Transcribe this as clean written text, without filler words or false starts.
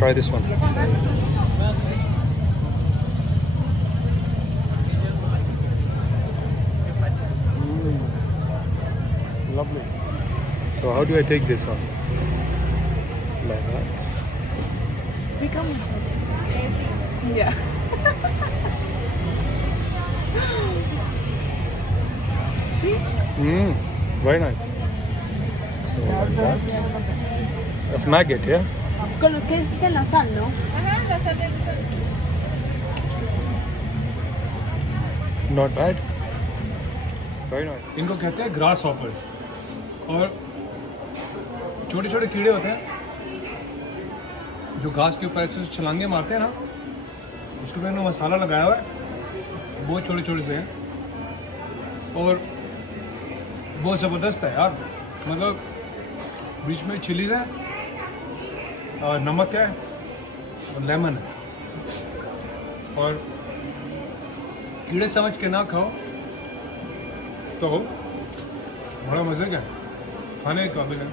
try this one. Lovely. So how do I take this one? Like that. Become yeah. See? Very nice. So like that. That's maggot, yeah? Con los que dicen la sal, ¿no? Ajá, la sal de- Not bad. Very nice. इनको कहते हैं grass hoppers और छोटे छोटे कीड़े होते हैं जो घास के ऊपर ऐसे छलांगे मारते हैं ना, उसके ऊपर इन्होंने मसाला लगाया हुआ है, बहुत छोटे छोटे से हैं और बहुत ज़बरदस्त है यार। मतलब बीच में चिलीज है और नमक है और लेमन है और कीड़े समझ के ना खाओ तो बड़ा मज़े का है, खाने के काबिल है।